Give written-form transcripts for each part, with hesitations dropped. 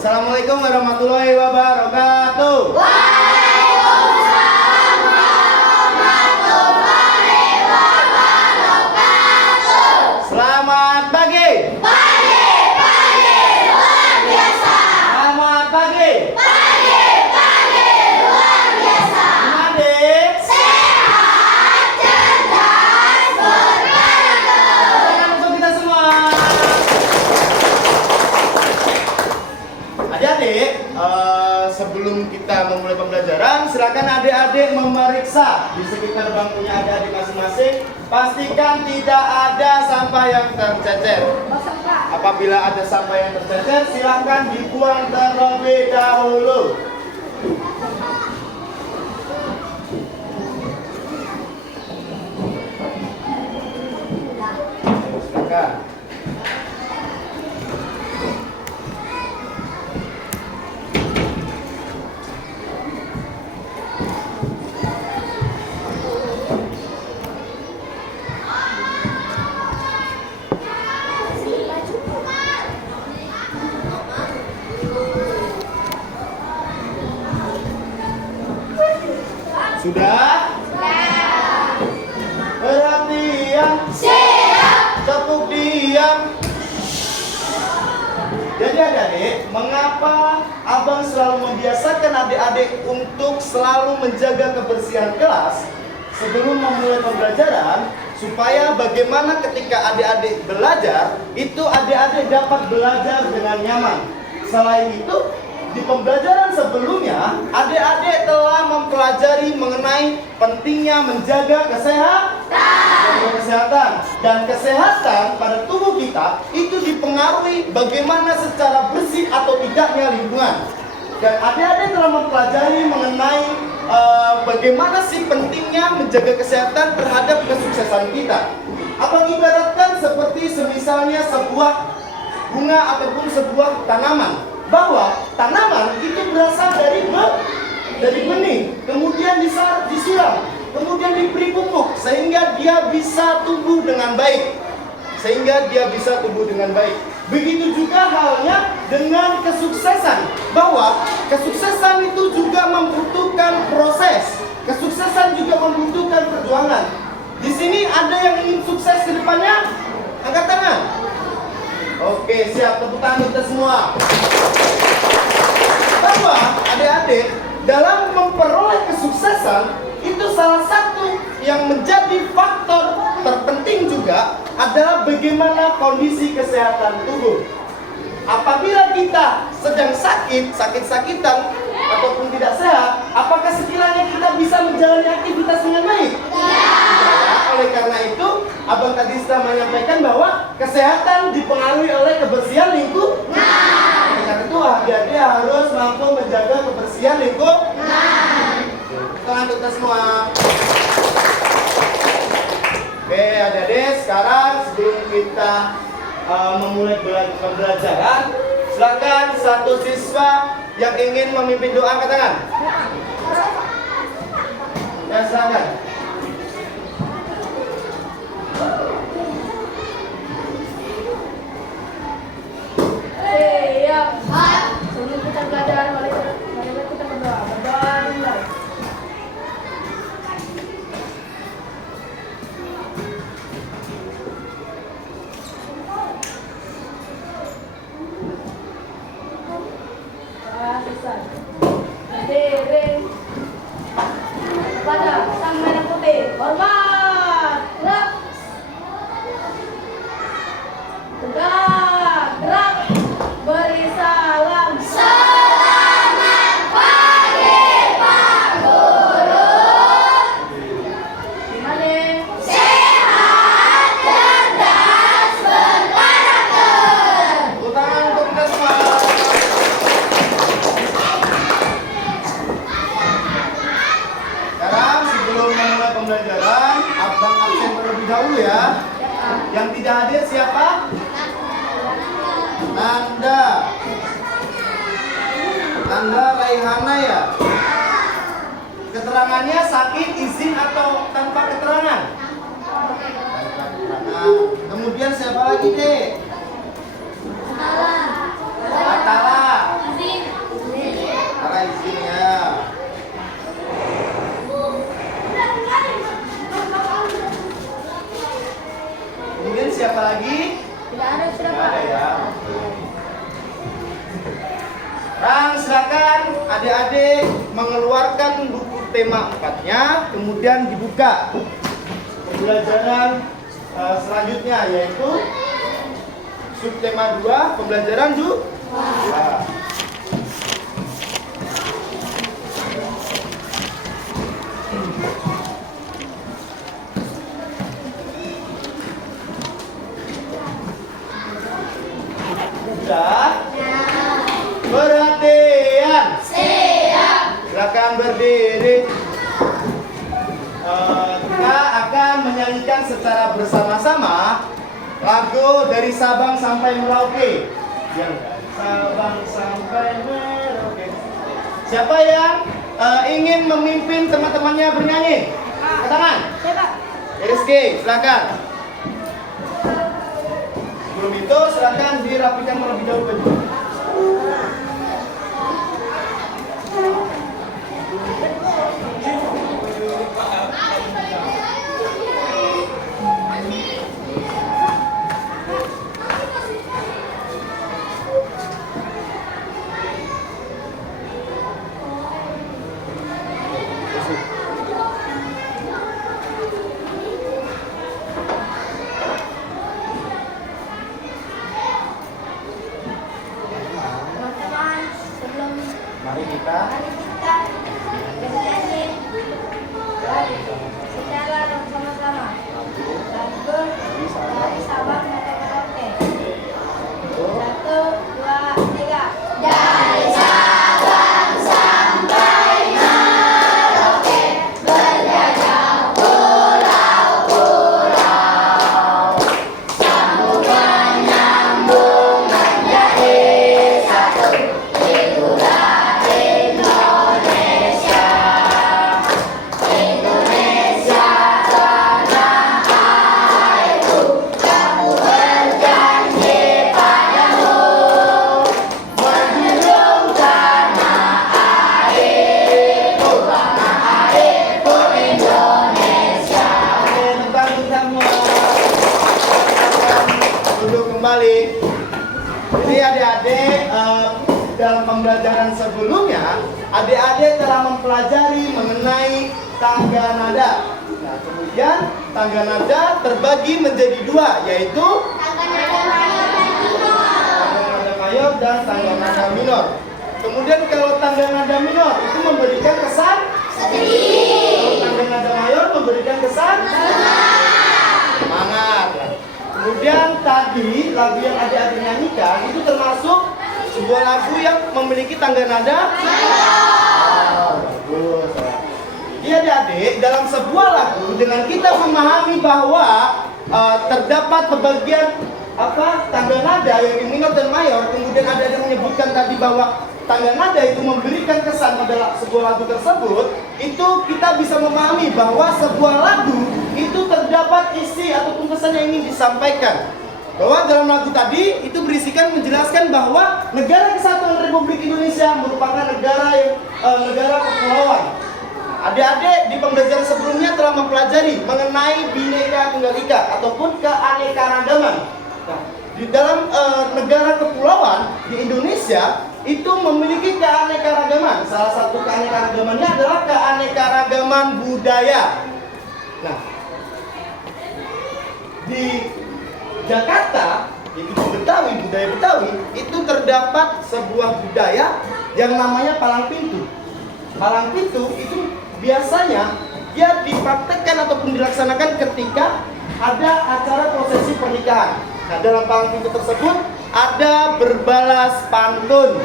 Assalamualaikum warahmatullahi wabarakatuh. Waalaikumsalam warahmatullahi wabarakatuh. Selamat pagi. Pagi, luar biasa. Selamat pagi. Pagi, luar biasa. Adik. Sehat, cerdas, berkarakter. Untuk kita semua. Adik-adik, sebelum kita memulai pembelajaran, silakan adik-adik memeriksa di sekitar bangkunya adik-adik masing-masing. Pastikan tidak ada sampah yang tercecer. Apabila ada sampah yang tercecer, silakan dibuang terlebih dahulu. Silakan. Sudah? Perhatian. Siap. Tepuk diam. Jadi adik-adik, mengapa abang selalu membiasakan adik-adik untuk selalu menjaga kebersihan kelas sebelum memulai pembelajaran, supaya bagaimana ketika adik-adik belajar, itu adik-adik dapat belajar dengan nyaman. Selain itu, di pembelajaran sebelumnya, adik-adik telah mempelajari mengenai pentingnya menjaga kesehatan. Dan kesehatan pada tubuh kita itu dipengaruhi bagaimana secara bersih atau tidaknya lingkungan. Dan adik-adik telah mempelajari mengenai bagaimana sih pentingnya menjaga kesehatan terhadap kesuksesan kita. Abang ibaratkan seperti semisalnya sebuah bunga ataupun sebuah tanaman, bahwa tanaman itu berasal dari benih, kemudian disiram, kemudian diberi pupuk sehingga dia bisa tumbuh dengan baik. Begitu juga halnya dengan kesuksesan, bahwa kesuksesan itu juga membutuhkan proses. Kesuksesan juga membutuhkan perjuangan. Di sini ada yang ingin sukses ke depannya? Angkat tangan. Oke, siap, tepuk tangan kita semua. Bahwa adik-adik dalam memperoleh kesuksesan itu salah satu yang menjadi faktor terpenting juga adalah bagaimana kondisi kesehatan tubuh. Apabila kita sedang sakit-sakitan ataupun tidak sehat, apakah sekiranya kita bisa menjalani aktivitas dengan baik? Oleh karena itu, abang tadi sudah menyampaikan bahwa kesehatan dipengaruhi oleh kebersihan lingkungan. Oleh karena itu, adik-adik harus mampu menjaga kebersihan lingkungan. Tangan kita semua. Oke, adik-adik, sekarang sebelum kita memulai pembelajaran, silakan satu siswa yang ingin memimpin doa, angkat tangan. Ya, silakan. Sebelum kita belajar, mari kita berdoa. Berdoa mulai. Selesai. Berdiri kepada sang merah putih. Hormat. Gerak. Tegak. Gerak. Beri salam. Selamat pagi, Pak Guru. Gimana? Sehat, cerdas, berkarakter. Tepuk tangan untuk kita semua. Sekarang sebelum memulai pembelajaran, abang absen terlebih dahulu ya. Yang tidak hadir siapa? Nanda Raihana ya. Keterangannya sakit, izin atau tanpa keterangan? Tanpa keterangan. Kemudian siapa lagi, Dek? Atala. adik-adik mengeluarkan buku tema 4-nya, kemudian dibuka pembelajaran selanjutnya, yaitu subtema 2, pembelajaran juga. Perhatian. Siap. Silakan berdiri. Kita akan menyanyikan secara bersama-sama lagu dari Sabang sampai Merauke. Yang dari Sabang sampai Merauke. Siapa yang ingin memimpin teman-temannya bernyanyi? Angkat tangan. Siapa? Rizky, silakan. Sebelum itu silakan dirapikan terlebih dahulu baju. Teman-teman, sebelum Mari kita hari kita bernyanyi secara bersama-sama lagu dari Sabang sampai Merauke. 1, 2, 3. Dari Sabang sampai Merauke, berjajah pulau-pulau, sambungan nyambung menjadi satu, itulah Indonesia. Indonesia tanah airku, aku berjanji padamu, menjunjung tanah airku Indonesia. tentang semua. Duduk kembali. Jadi adik-adik dalam pembelajaran sebelumnya, adik-adik telah mempelajari mengenai tangga nada. Nah, kemudian tangga nada terbagi menjadi dua, yaitu tangga nada mayor dan tangga nada minor. Kemudian kalau tangga nada minor itu memberikan kesan sedih. Kalau tangga nada mayor memberikan kesan semangat. Kemudian tadi lagu yang adik-adik nyanyikan itu termasuk sebuah lagu yang memiliki tangga nada mayor. Bagus. Jadi adik-adik dalam sebuah lagu dengan kita memahami bahwa terdapat pembagian tangga nada yang minor dan mayor, kemudian adik-adik menyebutkan tadi bahwa tangga nada itu memberikan kesan pada sebuah lagu tersebut, itu kita bisa memahami bahwa sebuah lagu itu terdapat isi ataupun pesan yang ingin disampaikan. Bahwa dalam lagu tadi itu berisikan menjelaskan bahwa negara kesatuan Republik Indonesia merupakan negara kepulauan. Adik-adik di pembelajaran sebelumnya telah mempelajari mengenai Bhinneka Tunggal Ika ataupun keanekaragaman. Nah, di dalam negara kepulauan di Indonesia itu memiliki keanekaragaman. Salah satu keanekaragamannya adalah keanekaragaman budaya. Nah, di Jakarta, itu di Betawi, budaya Betawi, itu terdapat sebuah budaya yang namanya palang pintu. Palang pintu itu biasanya dia dipraktekkan ataupun dilaksanakan ketika ada acara prosesi pernikahan. Nah, dalam palang pintu tersebut ada berbalas pantun.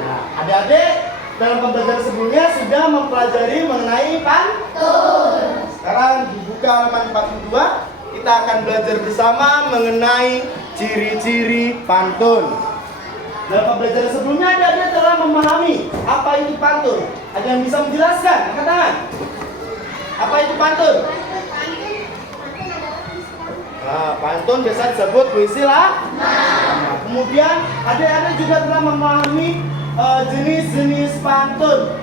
Nah, adik-adik dalam pembelajaran sebelumnya sudah mempelajari mengenai pantun. Sekarang dibuka halaman 42. Kita akan belajar bersama mengenai ciri-ciri pantun. Dalam pembelajaran sebelumnya adik-adik telah memahami apa itu pantun. Ada yang bisa menjelaskan? Angkat tangan. Apa itu pantun? Nah, pantun biasa disebut puisi lah. Nah, kemudian adik-adik juga telah memahami jenis-jenis pantun.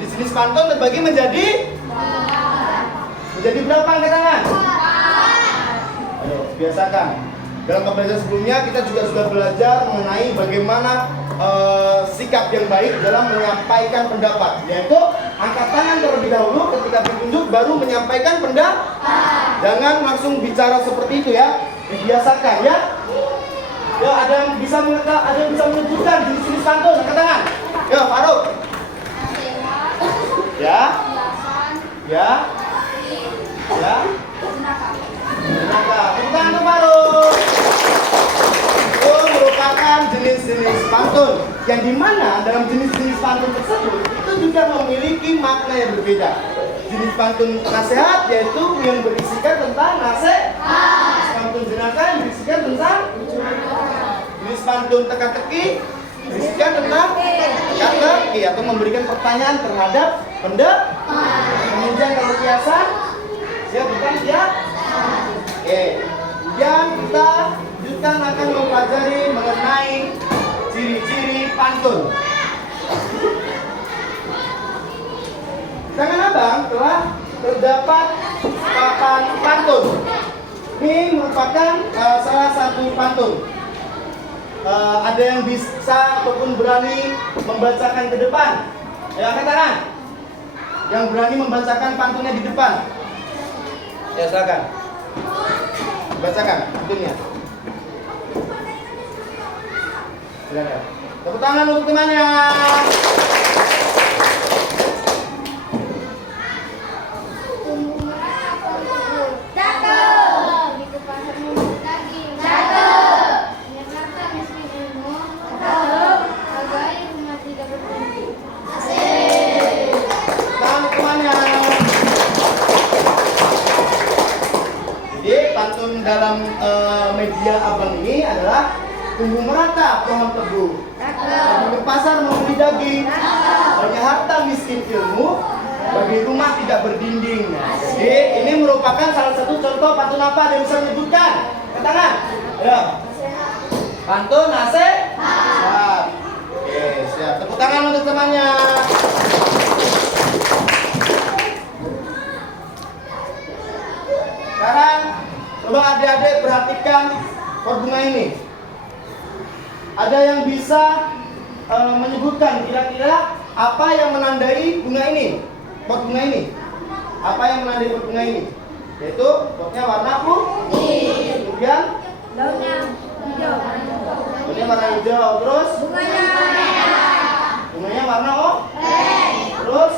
Jenis-jenis pantun terbagi menjadi berapa angkat tangan? Ayo, biasakan. Dalam pembelajaran sebelumnya kita juga sudah belajar mengenai bagaimana sikap yang baik dalam menyampaikan pendapat, yaitu angkat tangan terlebih dahulu ketika ditunjuk baru menyampaikan pendapat. Jangan langsung bicara seperti itu ya, dibiasakan ya. Ya, ada yang bisa menyebutkan jenis-jenis pantun, angkat tangan. Ya, Faruk. Ya. Ya. Ya. Jenaka. Tepuk tangan untuk Faruk. Itu merupakan jenis-jenis pantun yang dimana dalam jenis-jenis pantun tersebut itu juga memiliki makna yang berbeda. Jenis pantun nasihat yaitu yang berisikan tentang nasihat. Jenis pantun jenaka yang berisikan tentang jenis pantun teka-teki berisikan tentang teka-teki atau memberikan pertanyaan terhadap pendapat. Kemudian kalau kiasan siap bukan siap. Oke. Kemudian kita akan mempelajari mengenai ciri-ciri pantun. Tangan abang telah terdapat papan pantun. Ini merupakan salah satu pantun. Ada yang bisa ataupun berani membacakan ke depan. Ya, angkat tangan. Yang berani membacakan pantunnya di depan. Ya, silakan. Bacakan pantunnya. Silakan. Tepuk tangan untuk temannya. Pantun dalam media abang ini adalah tumbuh merata pohon tebu, pergi ke pasar membeli daging, banyak harta miskin ilmu, bagi rumah tidak berdinding. Jadi ini merupakan salah satu contoh pantun apa ada yang bisa menyebutkan? Katakan. Ya. Pantun nasihat. Oke, siap. Tepuk tangan untuk temannya. Sekarang coba adik-adik perhatikan pot bunga ini. Ada yang bisa menyebutkan kira-kira apa yang menandai bunga ini? Pot bunga ini. Apa yang menandai pot bunga ini? Yaitu potnya warna putih. Kemudian Daunnya hijau. daunnya warna hijau. Terus Bunganya merah. bunganya warna oranye. Terus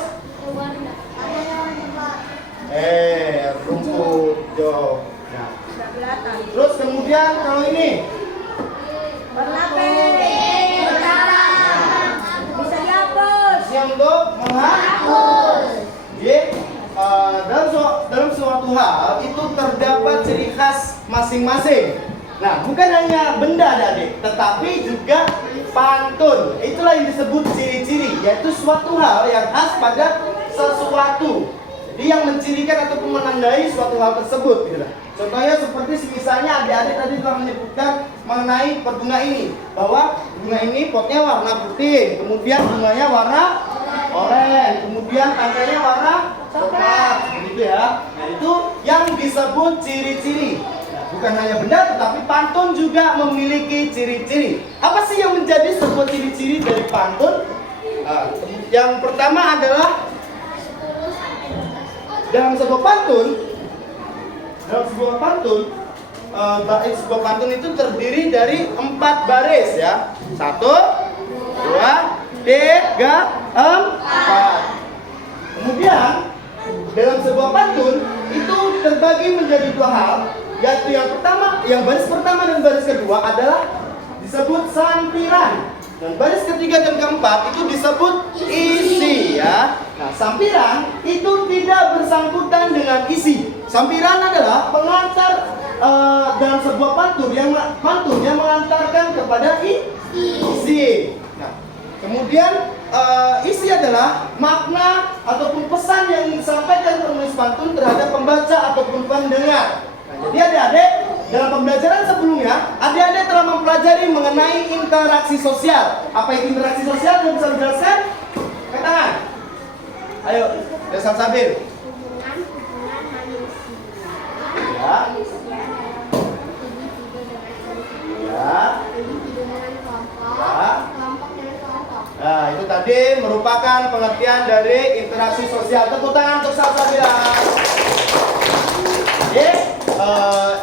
rumput hijau. Nah, Sudah kelihatan. terus kemudian kalau ini Warna pink. Bisa dihapus. siang untuk menghapus. Jadi dalam suatu hal itu terdapat ciri khas masing-masing. Nah, bukan hanya benda adik, tetapi juga pantun. Itulah yang disebut ciri-ciri, yaitu suatu hal yang khas pada sesuatu. Jadi yang mencirikan ataupun menandai suatu hal tersebut. Gitu. Contohnya seperti misalnya adik-adik tadi telah menyebutkan mengenai pot bunga ini, bahwa bunga ini potnya warna putih, kemudian bunganya warna oranye, kemudian tangkainya warna coklat, gitu ya. Nah, itu yang disebut ciri-ciri. Nah, bukan hanya benda, tetapi pantun juga memiliki ciri-ciri. Apa sih yang menjadi sebuah ciri-ciri dari pantun? Nah, yang pertama adalah dalam sebuah pantun, bait sebuah pantun itu terdiri dari 4 baris ya. 1, 2, 3, 4. Kemudian dalam sebuah pantun itu terbagi menjadi 2 hal, yaitu yang baris pertama dan baris kedua adalah disebut sampiran. Dan baris ketiga dan keempat itu disebut isi ya. Nah, sampiran itu tidak bersangkutan dengan isi. Sampiran adalah pengantar dalam sebuah pantun yang mengantarkan kepada isi. Nah, kemudian isi adalah makna ataupun pesan yang disampaikan penulis pantun terhadap pembaca ataupun pendengar. Nah, jadi adik-adik dalam pembelajaran sebelumnya, adik-adik telah mempelajari mengenai interaksi sosial. Apa itu interaksi sosial? Yang bisa dijelaskan? Angkat tangan. Ayo, Desa Sabir. Hubungan manusia. Ya. Individu dengan individu. Ya. Individu dengan kelompok. Ya. Kelompok merupakan pengertian dari interaksi sosial. Tepuk tangan untuk Salsabila. Oke,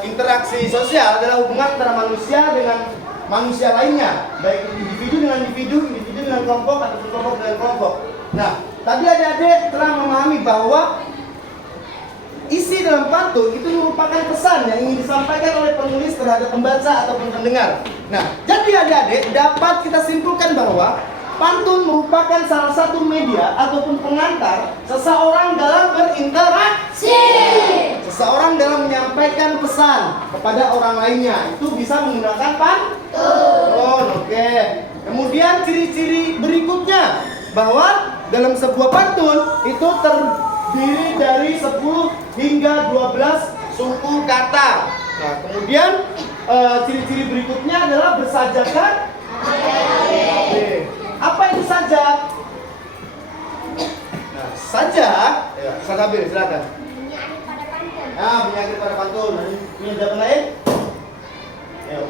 interaksi sosial adalah hubungan antara manusia dengan manusia lainnya, baik individu dengan individu, individu dengan kelompok, atau kelompok dengan kelompok. Nah, tadi adik-adik telah memahami bahwa isi dalam pantun itu merupakan pesan yang ingin disampaikan oleh penulis terhadap pembaca ataupun pendengar. Nah, jadi adik-adik dapat kita simpulkan bahwa pantun merupakan salah satu media ataupun pengantar seseorang dalam berinteraksi. Seseorang dalam menyampaikan pesan kepada orang lainnya itu bisa menggunakan pantun. Oke. Kemudian ciri-ciri berikutnya bahwa dalam sebuah pantun itu terdiri dari 10 hingga 12 suku kata. Nah, kemudian ciri-ciri berikutnya adalah bersajakan. Oke. Apa itu sajak? Nah, sajak, ya, Salsabila silakan. Nah, bunyi akhir pada pantun. Punya jawaban lain? Ayo.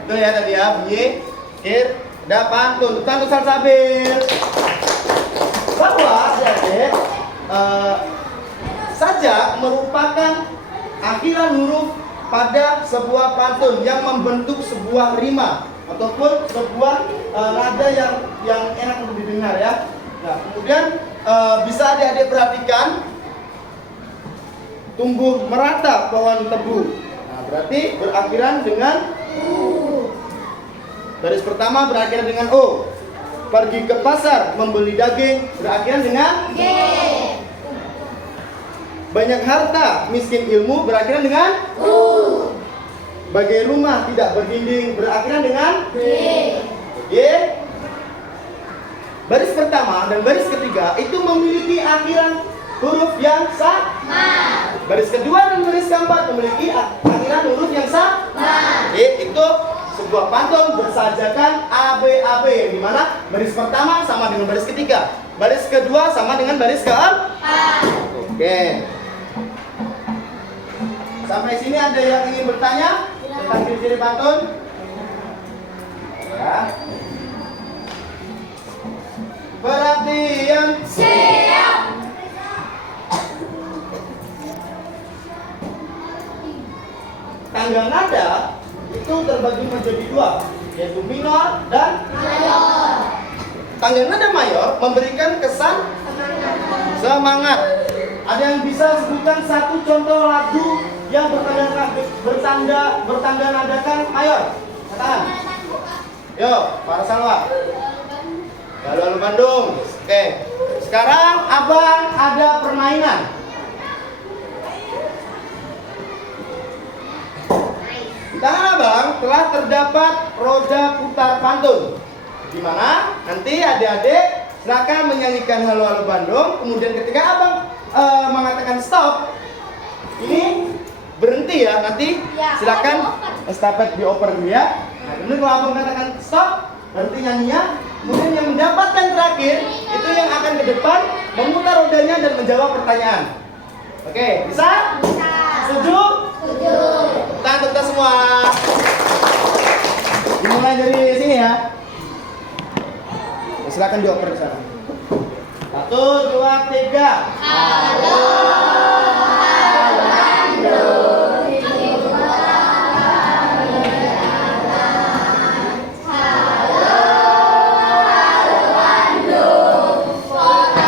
Itu ya tadi ya, bunyi akhir ada pantun. Tentang Salsabila bahwa adik-adik sajak merupakan akhiran huruf pada sebuah pantun yang membentuk sebuah rima ataupun sebuah nada yang enak untuk didengar ya. Nah, kemudian bisa adik-adik perhatikan tumbuh merata pohon tebu. Nah, berarti berakhiran dengan U. Baris pertama berakhiran dengan O. Pergi ke pasar membeli daging berakhiran dengan G. Banyak harta, miskin ilmu berakhiran dengan U. Bagai rumah tidak berdinding berakhiran dengan G. G. Baris pertama dan baris ketiga itu memiliki akhiran huruf yang sama. Baris kedua dan baris keempat memiliki akhiran huruf yang sama. Itu sebuah pantun bersajakan ABAB yang dimana baris pertama sama dengan baris ketiga, baris kedua sama dengan baris keempat. Oke. Sampai sini ada yang ingin bertanya tentang ciri-ciri pantun? Ya. Perhatian. Siap. Tangga nada itu terbagi menjadi dua, yaitu minor dan Mayor. tangga nada mayor memberikan kesan semangat. Ada yang bisa sebutkan satu contoh lagu yang bertanda nadakan mayor? Katakan. Yo, para Salwa. Lalu Bandung. Oke. Sekarang Abang ada permainan. Di tangan Abang telah terdapat roda putar pantun. Di mana nanti adik-adik silakan menyanyikan Halo Halo Bandung. Kemudian ketika Abang mengatakan stop, ini berhenti ya. Nanti silakan estafet dioper dulu ya. Nah, kemudian kalau Abang katakan stop, berhenti nyanyinya. Kemudian yang mendapatkan terakhir itu yang akan ke depan memutar rodanya dan menjawab pertanyaan. Oke, bisa? Bisa. Setuju? Setuju. Tangan untuk kita semua. Dimulai dari sini ya. Silakan dioper ke sana. 1, 2, 3. Halo, halo Bandung. Halo, halo Bandung. Kota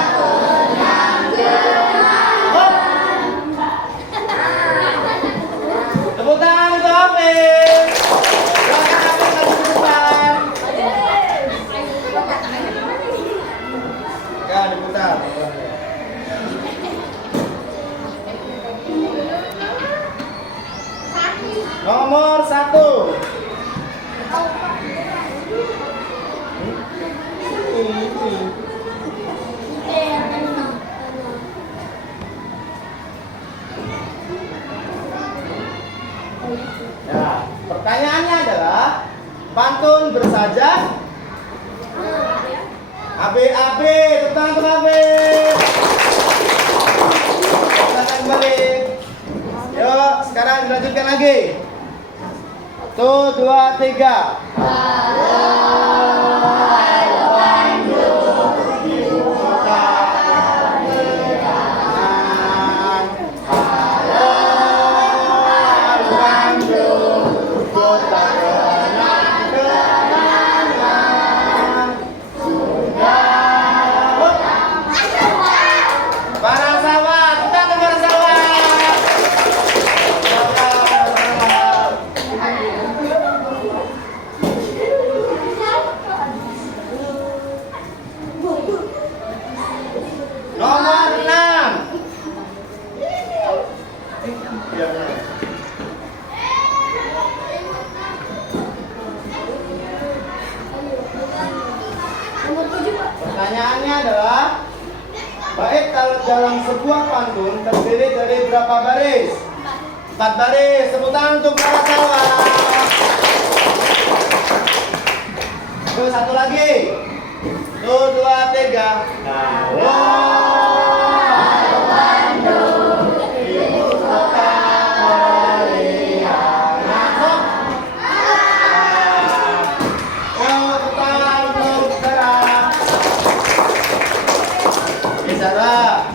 penanggungan. Tepuk tangan untuk Hafiz. Silakan Hafiz maju ke depan. Ya, diputar. Nomor 1. Ya, pertanyaannya adalah pantun bersajak ABAB, tentang ABAB. Silakan kembali. Yuk, sekarang dilanjutkan lagi. 1, 2, 3. Halo, pertanyaannya adalah bait dalam sebuah pantun terdiri dari berapa baris? 4 baris. Tepuk tangan untuk para salwa. Terus satu lagi. 1, 2, 3. Halo Bandung, ibu kota Mariana. Sok. Tepuk tangan untuk Sarah. Oke, Sarah.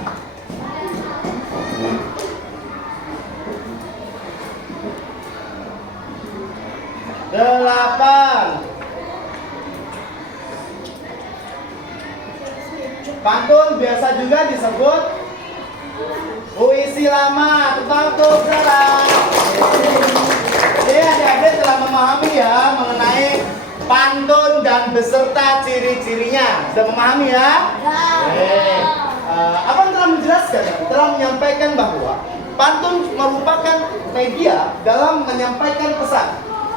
Delapan. Pantun biasa juga disebut puisi lama. Tepuk tangan Sarah. Jadi adik-adik telah memahami ya mengenai pantun dan beserta ciri-cirinya. Sudah memahami ya? Abang telah menjelaskan, telah menyampaikan bahwa pantun merupakan media dalam menyampaikan pesan.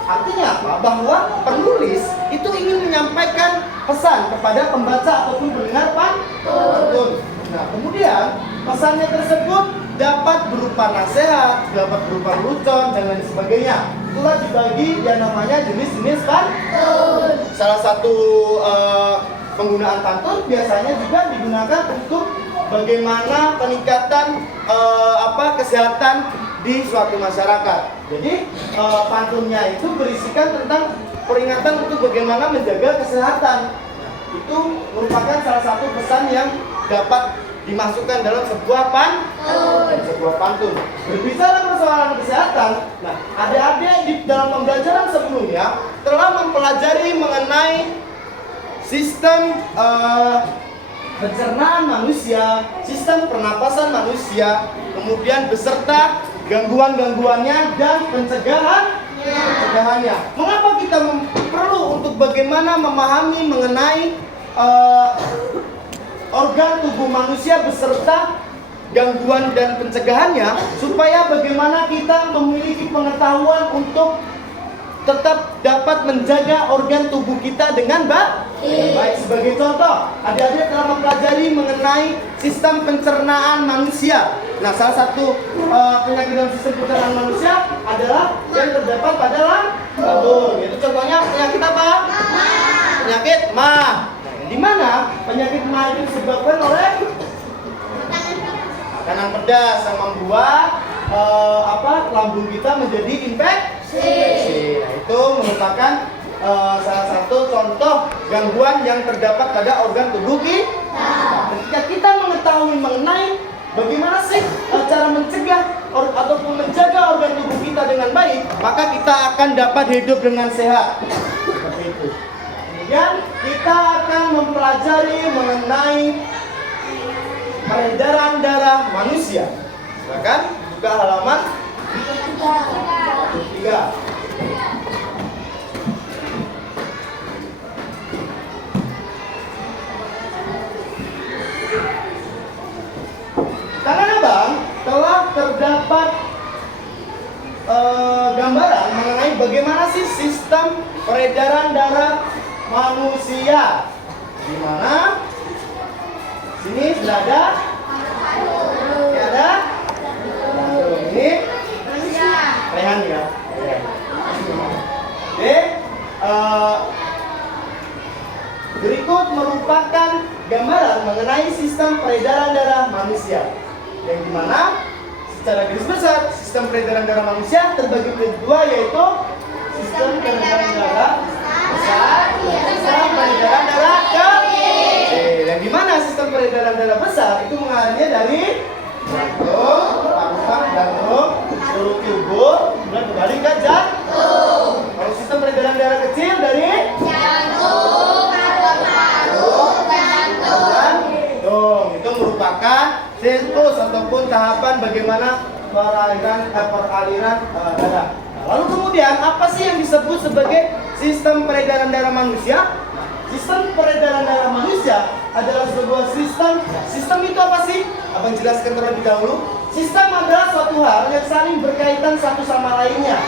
Artinya apa? Bahwa penulis itu ingin menyampaikan pesan kepada pembaca ataupun pendengar pantun. Nah, kemudian pesannya tersebut dapat berupa nasihat, dapat berupa lelucon dan lain sebagainya. Itulah dibagi yang namanya jenis-jenis pantun. Salah satu penggunaan pantun biasanya juga digunakan untuk bagaimana peningkatan kesehatan di suatu masyarakat. Jadi pantunnya itu berisikan tentang peringatan untuk bagaimana menjaga kesehatan. Itu merupakan salah satu pesan yang dapat dimasukkan dalam sebuah pantun. Berbicara persoalan kesehatan, nah adik-adik di dalam pembelajaran sebelumnya telah mempelajari mengenai sistem pencernaan manusia, sistem pernapasan manusia, kemudian beserta gangguan-gangguannya dan pencegahannya. Mengapa kita perlu untuk bagaimana memahami mengenai organ tubuh manusia beserta gangguan dan pencegahannya, supaya bagaimana kita memiliki pengetahuan untuk tetap dapat menjaga organ tubuh kita dengan baik. Sebagai contoh, adik-adik telah mempelajari mengenai sistem pencernaan manusia. Nah, salah satu penyakit dalam sistem pencernaan manusia adalah yang terdapat pada lambung. Itu contohnya penyakit apa? Penyakit mah. Di mana penyakit mah itu disebabkan oleh makanan pedas yang membuat lambung kita menjadi infeksi. Nah, itu merupakan salah satu contoh gangguan yang terdapat pada organ tubuh kita. Ketika kita mengetahui mengenai bagaimana sih cara mencegah ataupun menjaga organ tubuh kita dengan baik, maka kita akan dapat hidup dengan sehat. Seperti itu. Kemudian kita akan mempelajari mengenai peredaran darah manusia. Silakan buka halaman 3. Tangan abang telah terdapat gambaran mengenai bagaimana sih sistem peredaran darah manusia. Di mana? Sini sudah ada. Ini ada. Ini lehan ya. Oke. Berikut merupakan gambaran mengenai sistem peredaran darah manusia, yang dimana secara garis besar sistem peredaran darah manusia terbagi menjadi dua, yaitu sistem peredaran darah besar dan sistem peredaran darah kecil. Yang dimana sistem peredaran darah besar itu mengalirnya dari jantung, paru-paru, jantung, seluruh tubuh, kemudian kembali ke jantung. Kalau sistem peredaran darah kecil dari Jantung, paru-paru, jantung. itu merupakan siklus ataupun tahapan bagaimana peraliran darah. Lalu kemudian apa sih yang disebut sebagai sistem peredaran darah manusia? Sistem peredaran darah manusia adalah sebuah sistem itu apa sih? Abang jelaskan terlebih dahulu. Sistem adalah suatu hal yang saling berkaitan satu sama lainnya.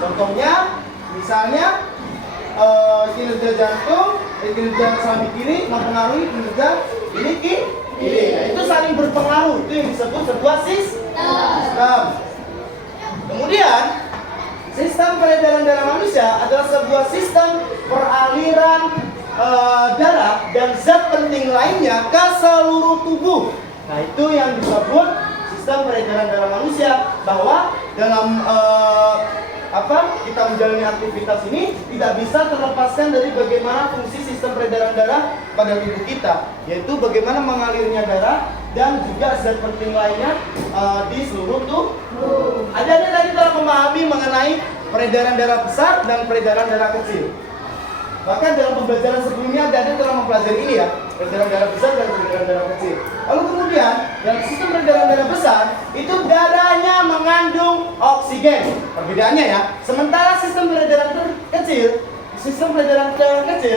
Contohnya, misalnya kinerja jantung kinerja serambi kiri mempengaruhi kinerja ini kiri. Nah, itu saling berpengaruh. Itu yang disebut sebuah sistem. Kemudian sistem peredaran darah manusia adalah sebuah sistem peraliran darah dan zat penting lainnya ke seluruh tubuh. Nah, itu yang disebut sistem peredaran darah manusia, bahwa dalam kita menjalani aktivitas ini tidak bisa terlepaskan dari bagaimana fungsi sistem peredaran darah pada tubuh kita, yaitu bagaimana mengalirnya darah dan juga zat penting lainnya di seluruh tubuh. Adik-adik tadi telah memahami mengenai peredaran darah besar dan peredaran darah kecil. Bahkan dalam pembelajaran sebelumnya adik-adik telah mempelajari ini ya, peredaran darah besar dan peredaran darah kecil. Lalu kemudian dalam sistem peredaran darah besar itu darahnya mengandung oksigen. Perbedaannya ya. Sementara sistem peredaran kecil